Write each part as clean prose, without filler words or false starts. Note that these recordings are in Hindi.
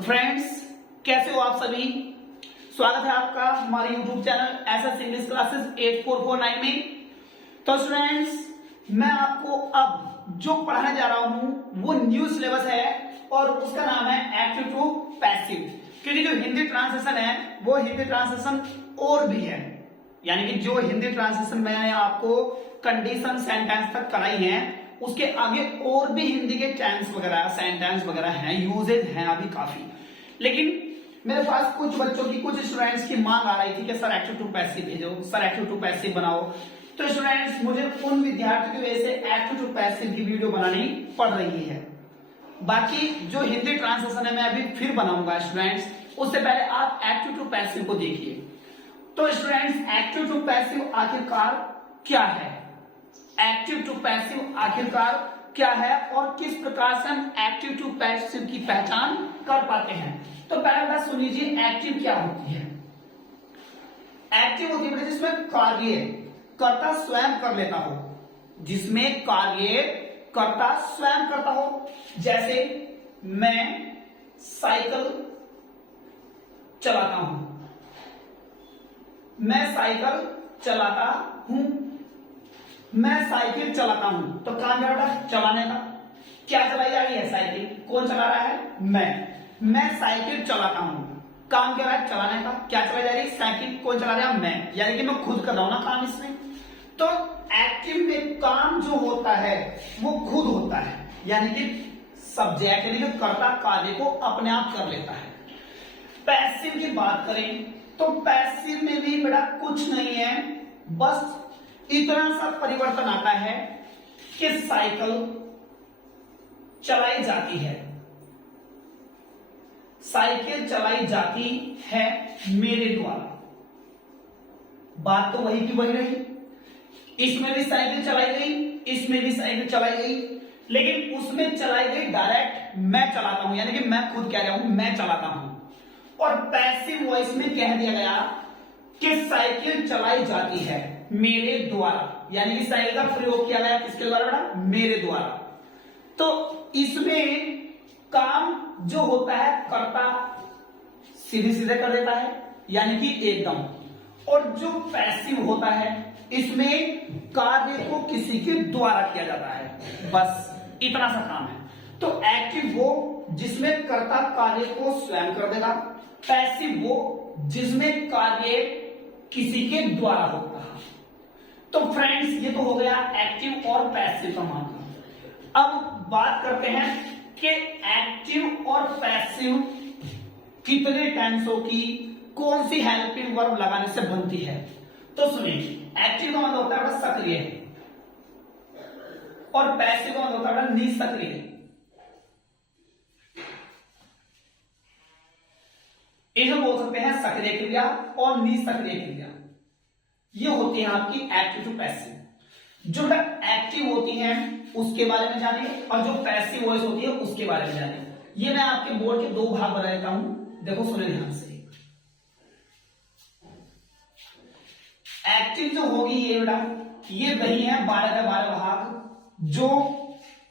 तो फ्रेंड्स, कैसे हो आप सभी। स्वागत है आपका हमारे YouTube channel SS English classes 8449 में। तो स्टूडेंट्स, मैं आपको अब जो पढ़ाने जा रहा हूं वो न्यू सिलेबस है और उसका नाम है एक्टिव टू पैसिव। क्योंकि जो हिंदी ट्रांसलेशन है वो हिंदी ट्रांसलेशन और भी है, यानी कि जो हिंदी ट्रांसलेशन मैंने आपको कंडीशन सेंटेंस तक कराई है उसके आगे और भी हिंदी के टेंस वगैरह सेंटेंस वगैरह हैं, यूजेज हैं अभी काफी। लेकिन मेरे पास कुछ बच्चों की, कुछ स्टूडेंट्स की मांग आ रही थी कि सर एक्टिव टू पैसिव भेजो, सर एक्टिव टू पैसिव बनाओ। तो स्टूडेंट्स, मुझे उन विद्यार्थियों की वजह से एक्टिव टू पैसिव की वीडियो बनानी पड़ रही है। बाकी जो हिंदी ट्रांसलेशन है मैं अभी फिर बनाऊंगा स्टूडेंट्स, उससे पहले आप एक्टिव टू पैसिव को देखिए। तो स्टूडेंट्स, एक्टिव टू पैसिव आखिरकार क्या है, एक्टिव टू पैसिव आखिरकार क्या है और किस प्रकार से हम एक्टिव टू पैसिव की पहचान कर पाते हैं। तो पहले बात सुन लीजिए, एक्टिव क्या होती है। एक्टिव होती है जिसमें कार्य कर्ता स्वयं कर लेता हो, जिसमें कार्य कर्ता स्वयं करता हो। जैसे मैं साइकिल चलाता हूं, मैं साइकिल चलाता हूं, मैं साइकिल चलाता हूं। तो काम क्या होता है, चलाने का। क्या चलाई जा रही है, साइकिल। कौन चला रहा है, मैं साइकिल चलाता हूं। काम क्या है, चलाने का। क्या चलाई जा रही है, साइकिल। कौन चला रहा है, मैं, यानी कि मैं खुद कर रहा हूं ना काम इसमें। तो एक्टिव में काम जो होता है वो खुद होता है, यानी कि सब्जेक्ट यानी कि कर्ता कार्य को अपने आप कर लेता है। पैसिव की बात करें तो पैसिव में भी बड़ा कुछ नहीं है, बस इतना सा परिवर्तन आता है कि साइकिल चलाई जाती है, साइकिल चलाई जाती है मेरे द्वारा। बात तो वही की वही रही, इसमें भी साइकिल चलाई गई, इसमें भी साइकिल चलाई गई, लेकिन उसमें चलाई गई डायरेक्ट मैं चलाता हूं, यानी कि मैं खुद कह रहा हूं मैं चलाता हूं। और पैसिव वॉइस में कह दिया गया कि साइकिल चलाई जाती है मेरे द्वारा, यानी कि साइकिल का प्रयोग किया गया किसके द्वारा बेटा, मेरे द्वारा। तो इसमें काम जो होता है कर्ता सीधे सीधे कर देता है, यानी कि एकदम। और जो पैसिव होता है इसमें कार्य को किसी के द्वारा किया जाता है, बस इतना सा काम है। तो एक्टिव वो जिसमें कर्ता कार्य को स्वयं कर देगा, पैसिव वो जिसमें कार्य किसी के द्वारा होता है। तो फ्रेंड्स, ये तो हो गया एक्टिव और पैसिव का मामला। अब बात करते हैं कि एक्टिव और पैसिव कितने टेंसों की कौन सी हेल्पिंग वर्ब लगाने से बनती है। तो सुनिए, एक्टिव का मतलब होता है सक्रिय और पैसिव का मतलब होता है निष्क्रिय। इन्हें बोल सकते हैं सक्रिय क्रिया और निष्क्रिय क्रिया। ये होती है आपकी एक्टिव टू पैसिव। जो एक्टिव होती हैं उसके बारे में जानिए और जो पैसिव वॉइस होती है उसके बारे में जानिए। ये मैं आपके बोर्ड के दो भाग बना देता हूं, देखो सुने ध्यान से। एक्टिव जो होगी ये बेटा, ये वही है 12 का 12 भाग, जो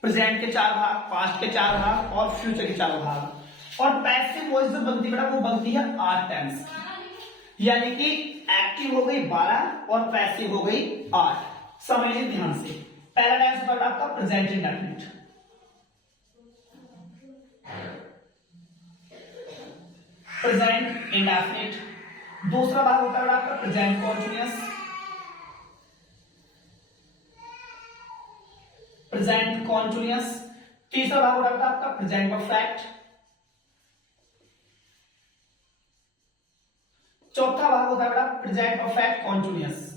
प्रेजेंट के 4 भाग, पास्ट के 4 भाग और फ्यूचर के 4 भाग। और पैसिव वॉइस जो बनती है बेटा वो बनती है 8 टेंस, यानी कि एक्टिव हो गई 12 और पैसिव हो गई 8। समझिए ध्यान से। पहला टेंस होता है आपका प्रेजेंट इंडेफिनिट, प्रेजेंट इंडेफिनिट। दूसरा भाग होता है आपका प्रेजेंट कॉन्टिन्यूअस, प्रेजेंट कॉन्टिन्यूअस। तीसरा भाग होता है आपका प्रेजेंट परफेक्ट। चौथा भाग होता है प्रेजेंट परफेक्ट कॉन्टिन्यूअस।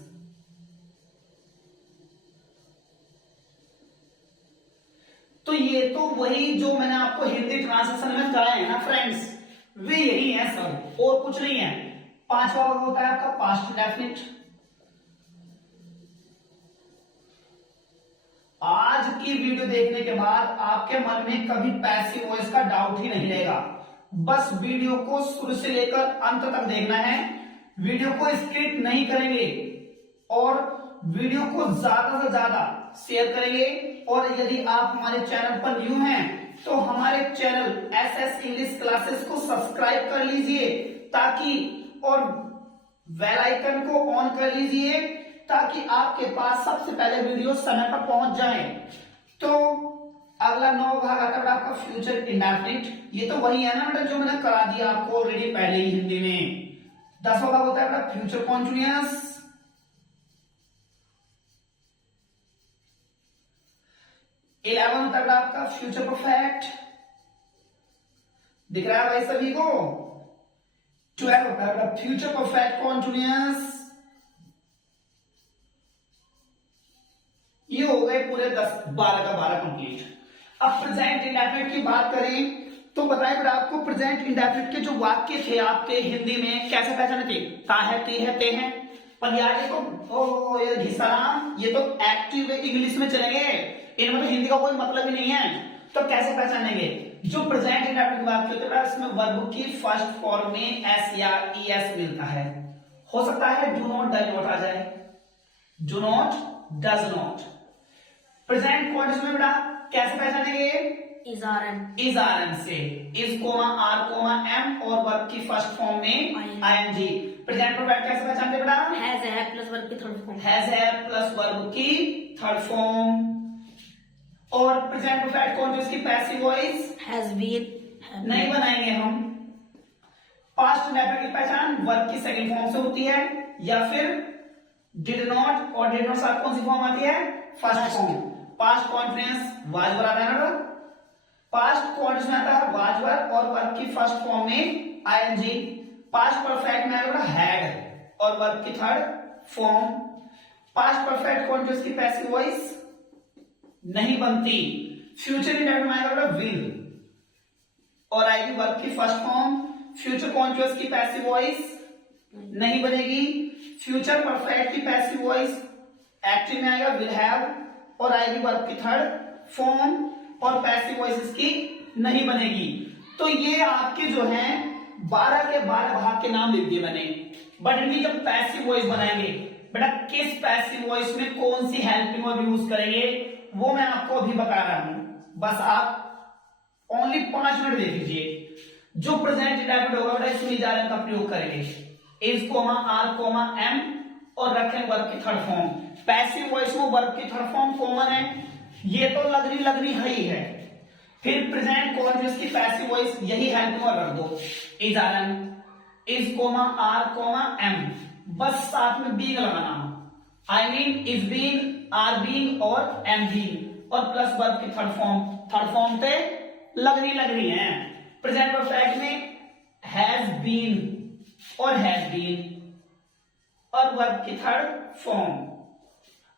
तो ये तो वही जो मैंने आपको हिंदी ट्रांसलेशन में कराया है ना फ्रेंड्स, वे यही है सब, और कुछ नहीं है। पांचवा भाग होता है आपका पास्ट इंडेफिनिट। आज की वीडियो देखने के बाद आपके मन में कभी पैसिव वॉइस का डाउट ही नहीं रहेगा। बस वीडियो को शुरू से लेकर अंत तक देखना है, वीडियो को स्किप नहीं करेंगे और वीडियो को ज्यादा से ज्यादा शेयर करेंगे। और यदि आप हमारे चैनल पर न्यू हैं तो हमारे चैनल एसएस इंग्लिश क्लासेस को सब्सक्राइब कर लीजिए ताकि, और बेल आइकन को ऑन कर लीजिए ताकि आपके पास सबसे पहले वीडियो समय पर पहुंच जाए। तो अगला 9 भाग आता है आपका फ्यूचर इंडेफिनिट। ये तो वही है ना बेटा जो मैंने करा दिया आपको ऑलरेडी पहले ही हिंदी में। 10वां भाग होता है बेटा फ्यूचर कॉन्टिन्यूअस। 11 होता है बेटा आपका फ्यूचर परफेक्ट। दिख रहा है भाई सभी को। 12 होता है बेटा फ्यूचर परफेक्ट कॉन्टिन्यूअस। ये हो गए पूरे 12 का 12 कंप्लीट। अब प्रेजेंट इंडेफिनिट की बात करें तो बताएं बेटा आपको प्रेजेंट इंडेफिनिट के जो वाक्य थे आपके हिंदी में कैसे पहचाने थे? ता है, ती है, ते हैं। पर यार ये तो ये घिसाराम, ये तो एक्टिव इंग्लिश में चलेंगे, इनमें तो हिंदी का कोई मतलब ही नहीं है। तो कैसे पहचानेंगे? जो प्रेजेंट इंडेफिनिट वाक्य होते हैं इसमें वर्ब की फर्स्ट फॉर्म में एस या ईएस मिलता है। हो सकता है डू नॉट, डज नॉट आ जाए, do not, does not. Present continuous में बेटा कैसे पहचानेंगे? इज आर एन से is comma are comma am और वर्ब की फर्स्ट फॉर्म में आईएनजी। प्रेजेंट परफेक्ट कैसे पहचानते बेटा? हैज है प्लस वर्ब की third form, has have plus verb की थर्ड फॉर्म। और प्रेजेंट परफेक्ट कॉन्टिन्यूअस की पैसिव वॉइस हैज बीन नहीं बनाएंगे हम। पास्ट इंडेफिनिट की पहचान वर्ब की सेकंड फॉर्म से होती है या फिर डिड नॉट और डिड नॉट साथ कौन सी फॉर्म आती है? First form. Past continuous was वर आता है ना, पास्ट कॉन्टिन्यूअस में आता है वाज वर और वर्ब की फर्स्ट फॉर्म में आईएनजी। पास्ट परफेक्ट में आएगा हैड और वर्ब की third form. Past perfect continuous की पैसिव वॉइस नहीं बनती। फ्यूचर इंडेफिनिट में आएगा विल और आएगी वर्ब की फर्स्ट फॉर्म। फ्यूचर कॉन्टिन्यूअस की पैसिव वॉइस नहीं बनेगी। फ्यूचर परफेक्ट की पैसिव वॉइस एक्टिव में आएगा विल हैव और आएगी वर्ब की थर्ड फॉर्म और पैसिव वॉइस इसकी नहीं बनेगी। तो ये आपके जो हैं 12 के 12 भाग के नाम लिख दिए मैंने। बट इनकी जब पैसिव वॉइस बनाएंगे बेटा किस पैसिव वॉइस में कौन सी हेल्पिंग वर्ब यूज करेंगे वो मैं आपको अभी बता रहा हूं। बस आप ओनली 5 मिनट देख लीजिए। जो प्रेजेंट इंडेफिनिट होगा बेटा इसमें इज आर एन का प्रयोग करेंगे। Is comma are comma am और रखें वर्ब की थर्ड फॉर्म। पैसिव वॉइस में वर्ब की थर्ड फॉर्म कॉमन है, ये तो लगनी ही है। फिर प्रेजेंट कॉन्टिन्यूअस की पैसिव वॉइस यही हेल्पिंग वर्ब रख दो, is are am, is comma are comma am, बस साथ में बीइंग लगाना। I mean is being, are being और एम बीइंग और प्लस वर्ब की थर्ड फॉर्म पे लगनी है। प्रेजेंट परफेक्ट में हैज बीन और हैज बीन और वर्ब की थर्ड फॉर्म।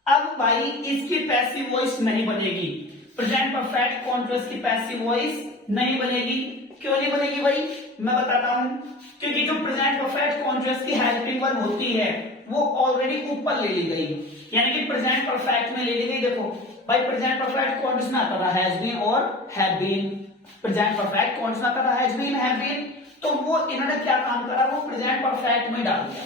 अब भाई इसकी पैसिव वॉइस नहीं बनेगी। प्रेजेंट परफेक्ट कॉन्टिन्यूअस की पैसिव वॉइस नहीं बनेगी। क्यों नहीं बनेगी भाई? मैं बताता हूं। क्योंकि जो प्रेजेंट परफेक्ट कॉन्टिन्यूअस की हेल्पिंग वर्ब होती है वो ऑलरेडी ऊपर ले ली गई, यानी कि प्रेजेंट परफेक्ट में ले ली गई। देखो भाई प्रेजेंट परफेक्ट कॉन्टिन्यूअस में आता था हैज बीन और have been. Present perfect continuous में आता था हैज बीन, हैव बीन, तो वो इन्होंने क्या काम करा, वो प्रेजेंट परफेक्ट में डाल दिया।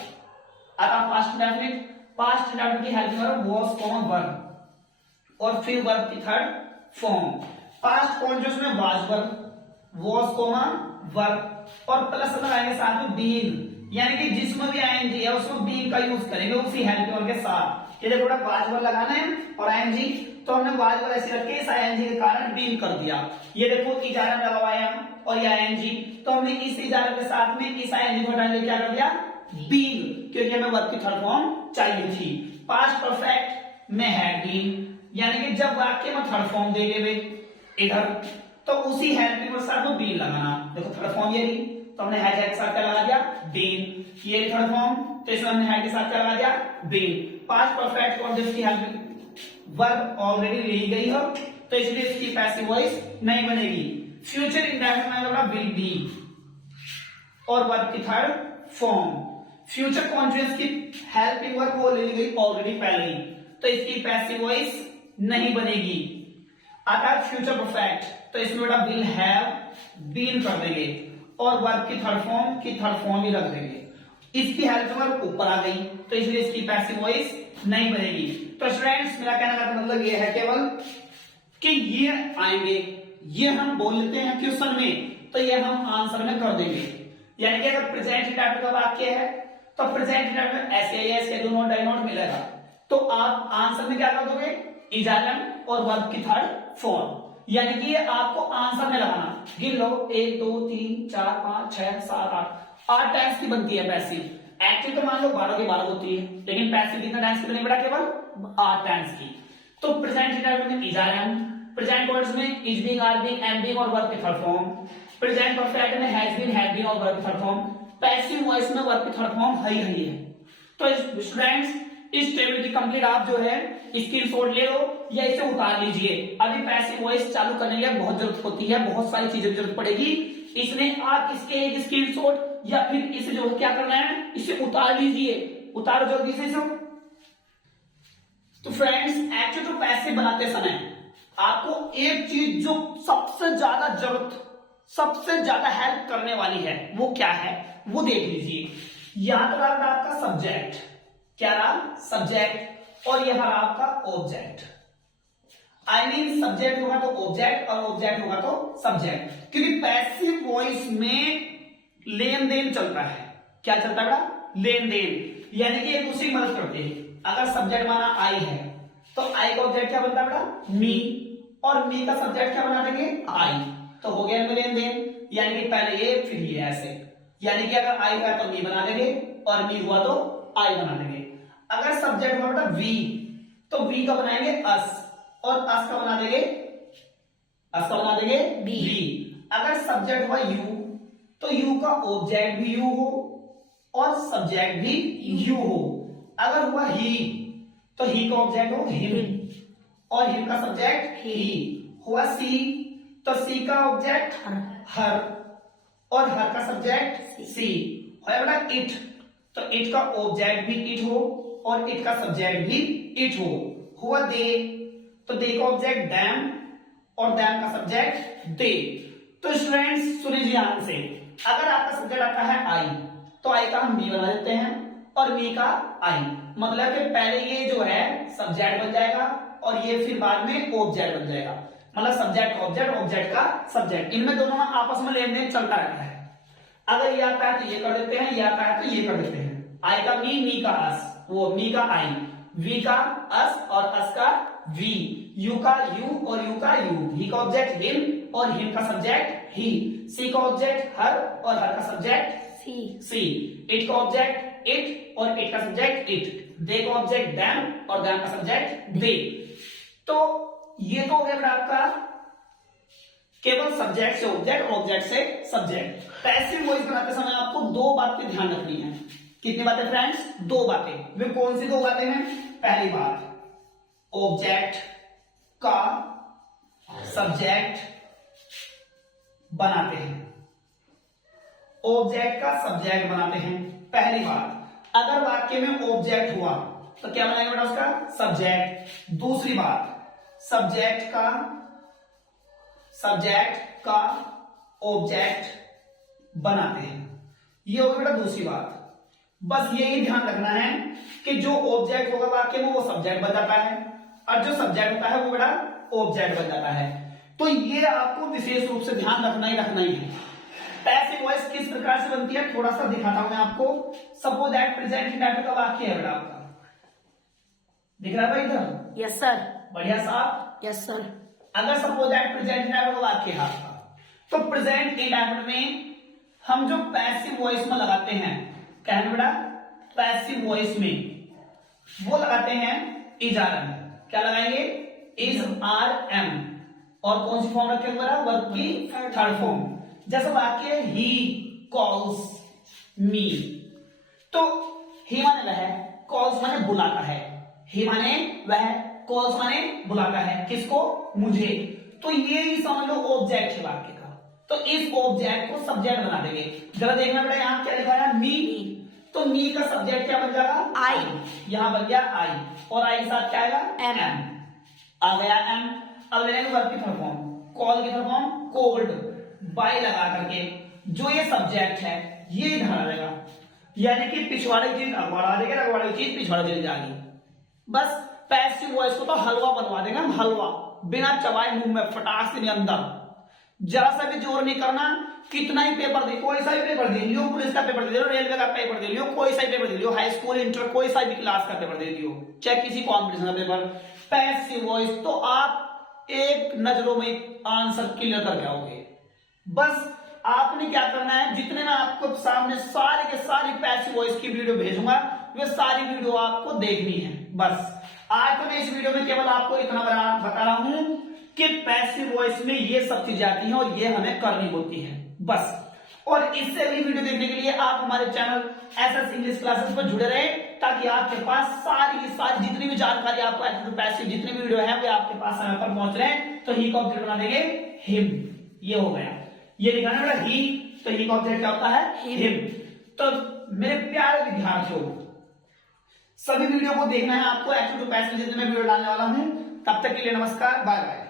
आता पास्ट इंडेफिनिट, पास्ट इंडेफिनिट की helping verb was comma verb और फिर वर्ब की थर्ड फॉर्म। पास्ट कॉन्टिन्यूअस में वाज वाज कॉमा वर्ब और प्लस लगाएंगे साथ में बीइंग, यानी कि जिसमें भी आईएनजी है उसमें बीइंग का यूज करेंगे उसी हेल्पिंग वर्ब के साथ। ये देखो वाज वर्ब लगाना है और आईएनजी, तो हमने वाज वर्ब ऐसे रख के इस आईएनजी के कारण बीइंग कर दिया। ये देखो इजारा लगाया और ये आईएनजी, तो हमने इस इजारे के साथ में इस आईएनजी को हटाने क्या कर दिया? बीइंग, क्योंकि हमें वर्ब की थर्ड फॉर्म चाहिए थी। पास्ट परफेक्ट में हैड बीन, यानी कि जब वाक्य में थर्ड फॉर्म दे देवे इधर तो उसी हेल्पिंग वर्ब साथ में बीन लगाना। देखो थर्ड फॉर्म ये ली तो हमने हैड के साथ क्या लगा दिया? बीन। ये थर्ड फॉर्म तो इसमें हमने हैड के साथ क्या लगा दिया? बीन। पास्ट परफेक्ट कॉन्टिन्यूअस की हेल्पिंग वर्ब ऑलरेडी ली गई हो तो इसलिए इसकी पैसिव वॉइस नहीं बनेगी। फ्यूचर इंडेफिनिट में होगा विल बी और वर्ब की थर्ड फॉर्म। फ्यूचर कॉन्टिन्यूअस की हेल्पिंग वर्ब वो ले ली गई ऑलरेडी पहले ही, तो इसकी पैसिव वॉइस नहीं बनेगी। आता है फ्यूचर परफेक्ट, तो इसमें बेटा विल हैव बीन कर देंगे और वर्ब की थर्ड फॉर्म ही रख देंगे। इसकी हेल्पिंग वर्ब ऊपर आ गई तो इसलिए इसकी पैसिव वॉइस नहीं बनेगी। तो स्टूडेंट्स मेरा कहने का मतलब ये है केवल कि ये आएंगे, ये हम बोल लेते हैं क्वेश्चन में, तो ये हम आंसर में कर देंगे। यानी कि अगर प्रेजेंट इंडेफिनिट का वाक्य है तो प्रेजेंट इंडेफिनिट ऐसे डू नॉट, डाई नॉट मिलेगा, तो आप आंसर में क्या कर दोगे, इज आर एम और वर्ब की थर्ड फॉर्म। यानी कि ये आपको आंसर में लगाना। गिन लो 1 2 3 4 5 6 7 8 टाइम्स की बनती है पैसिव। एक्टिव तो मान लो 12 की 12 होती है, लेकिन पैसिव कितना टाइम्स की बनी बेटा, केवल 8 टाइम्स की। तो प्रेजेंट इंडेफिनिट में is are am, present words में is being, are being, am being और वर्ब की थर्ड फॉर्म। प्रेजेंट परफेक्ट में हैज बीन, हैड बीन और वर्ब की थर्ड फॉर्म। पैसिव वॉइस में वर्ब की थर्ड फॉर्म है ही है। तो स्टूडेंट्स इस टेबल की कंप्लीट आप जो है स्क्रीनशॉट ले लो या इसे उतार लीजिए। अभी पैसिव वॉइस चालू करने के लिए बहुत जरूरत होती है, बहुत सारी चीजों की जरूरत पड़ेगी, इसलिए आप इसके एक स्क्रीनशॉट या फिर इसे जो क्या करना है, इसे उतार लीजिए। उतारो जल्दी से इसे। तो फ्रेंड्स एक्चुअली तो पैसिव बनाते समय आपको एक चीज जो सबसे ज्यादा जरूरत, सबसे ज्यादा हेल्प करने वाली है, वो क्या है वो देख लीजिए। याद रहा आपका सब्जेक्ट, क्या रहा, सब्जेक्ट, और यह रहा आपका ऑब्जेक्ट। आई मीन सब्जेक्ट होगा तो ऑब्जेक्ट और ऑब्जेक्ट होगा तो सब्जेक्ट, क्योंकि पैसिव वॉइस में लेन देन चलता है। क्या चलता है बेटा, लेन देन, यानी कि एक दूसरे की मदद करते हैं। अगर सब्जेक्ट माना आई है तो आई का ऑब्जेक्ट क्या बनता है बेटा, मी, और मी का सब्जेक्ट क्या बना देंगे, आई, तो हो गया लेन देन। यानी कि पहले ये फिर ये ऐसे, यानी कि अगर आई हुआ तो मी बना देंगे और मी हुआ तो आई बना देंगे। अगर सब्जेक्ट हुआ बेटा वी, तो वी का बनाएंगे अस, और अस का बना देंगे, अस का बना देंगे वी। अगर सब्जेक्ट हुआ यू, तो यू का ऑब्जेक्ट भी यू हो और सब्जेक्ट भी यू हो। अगर हुआ ही, तो ही का ऑब्जेक्ट हो हिम और हिम का सब्जेक्ट ही। हुआ सी, तो सी का ऑब्जेक्ट हर और हर का सब्जेक्ट सी। होया बेटा इट, तो इट का ऑब्जेक्ट भी इट हो और इट का सब्जेक्ट भी इट हो। हुआ दे, तो दे का ऑब्जेक्ट दैम और दैम का सब्जेक्ट दे। तो स्टूडेंट्स सुनिए ध्यान से, अगर आपका सब्जेक्ट आता है आई, तो आई का हम मी बना देते हैं और मी का आई, मतलब कि पहले ये जो है सब्जेक्ट बन जाएगा और ये फिर बाद में ऑब्जेक्ट बन जाएगा। मतलब सब्जेक्ट का ऑब्जेक्ट, ऑब्जेक्ट का सब्जेक्ट, इनमें दोनों में आपस में लेन देन चलता रहता है। अगर ये आता है तो ये कर देते हैं, ये आता है तो ये कर देते हैं। आई का मी का अस, वो मी का आई, वी का अस और अस का वी, यू का यू और यू का यू, ही का ऑब्जेक्ट हिम और हिम का सब्जेक्ट ही, सी का ऑब्जेक्ट हर और हर का सब्जेक्ट सी, इट का ऑब्जेक्ट इट और इट का सब्जेक्ट इट, दे का ऑब्जेक्ट दैम और दैम का सब्जेक्ट दे। तो ये तो हो गया बेटा आपका केवल सब्जेक्ट से ऑब्जेक्ट, ऑब्जेक्ट से सब्जेक्ट। पैसिव वॉइस बनाते समय आपको दो बातें ध्यान रखनी है। कितनी बातें फ्रेंड्स, दो बातें। वे कौन सी दो बातें हैं, पहली बात ऑब्जेक्ट का सब्जेक्ट बनाते हैं, ऑब्जेक्ट का सब्जेक्ट बनाते हैं, पहली बात। अगर वाक्य में ऑब्जेक्ट हुआ तो क्या बनाएंगे बेटा उसका सब्जेक्ट। दूसरी बात सब्जेक्ट का ऑब्जेक्ट बनाते हैं, ये होगी बेटा दूसरी बात। बस यही ध्यान रखना है कि जो ऑब्जेक्ट होगा वाक्य में वो सब्जेक्ट बन जाता है और जो सब्जेक्ट होता है वो बेटा ऑब्जेक्ट बन जाता है। तो ये आपको विशेष रूप से ध्यान रखना ही है। पैसिव वॉइस किस प्रकार से बनती है थोड़ा सा दिखाता हूं मैं आपको। सपोज दैट प्रेजेंट इंडेफिनिट का वाक्य है बेटा आपका, दिख रहा है भाई इधर? Yes sir. बढ़िया साहब, यस सर। अगर सपोज दैट प्रेजेंट इंडेफिनिट का वाक्य है आपका, तो प्रेजेंट इंडेफिनिट में हम जो पैसिव वॉइस में लगाते हैं, क्या है बेटा पैसिव वॉइस में वो लगाते हैं इज आर एम। क्या लगाएंगे, इज आर एम, और कौन सी फॉर्म रखे हुए हैं, वर्ब की थर्ड फॉर्म। जैसे वाक्य ही कॉल्स मी, तो ही माने वह, कॉल्स माने बुलाता है, ही माने वह, कॉल्स माने बुलाता है, किसको, मुझे। तो ये ही समझ लो ऑब्जेक्ट है वाक्य का। तो इस ऑब्जेक्ट को सब्जेक्ट बना देंगे। जरा देखना बेटा यहां क्या लिखा है, मी, तो मी का सब्जेक्ट क्या बन जाएगा, आई, यहां बन गया आई, और आई के साथ क्या आएगा, एम, आ गया एम। अब ले लेंगे वर्ब की थर्ड फॉर्म, कॉल की थर्ड फॉर्म कोल्ड, बाय लगा करके जो ये सब्जेक्ट है ये इधर आ जाएगा, यानी कि पिछवाड़ी चीज अगवाड़ा आ जाएगा, अगवाड़ी चीज पिछवाड़ी चली जाएगी। बस पैसिव वॉइस को तो हलवा बनवा देंगे हम, हलवा बिना चबाए मुंह में फटाक से अंदर। जरा सा भी जोर नहीं करना, कितना ही पेपर दे, कोई सा भी पेपर दे लियो, पुलिस का पेपर दे लियो, रेलवे का पेपर दे लियो, कोई सा भी पेपर दे लियो, हाई स्कूल इंटर कोई सा भी क्लास का पेपर दे लियो, चाहे किसी कॉम्पिटिशन का पेपर, पैसिव वॉइस, तो आप एक नजरों में आंसर क्लियर कर जाओगे। बस आपने क्या करना है, जितने मैं आपको सामने सारी के सारी पैसिव वॉइस की वीडियो भेजूंगा, वे सारी वीडियो आपको देखनी है। बस आज तो मैं इस वीडियो में केवल आपको इतना बता रहा हूं कि पैसिव वॉइस में ये सब चीजें आती हैं और ये हमें करनी होती है बस। और इससे भी वीडियो देखने के लिए आप हमारे चैनल एसएस इंग्लिश क्लासेस पर जुड़े रहे, ताकि आपके पास सारी जितनी भी जानकारी आपको एप्टीट्यूड पैसिव जितनी भी वीडियो है वे आपके पास समय पर पहुंच रहे हैं। तो ही का ऑब्जेक्ट बना देंगे हिम, ये हो गया, ये लिखाना बेटा ही, तो ही का ऑब्जेक्ट क्या होता है हिम। तो मेरे प्यारे विद्यार्थियों, सभी वीडियो को देखना है आपको एप्टीट्यूड पैसिव जितने मैं वीडियो डालने वाला हूं। तब तक के लिए नमस्कार, बाय बाय।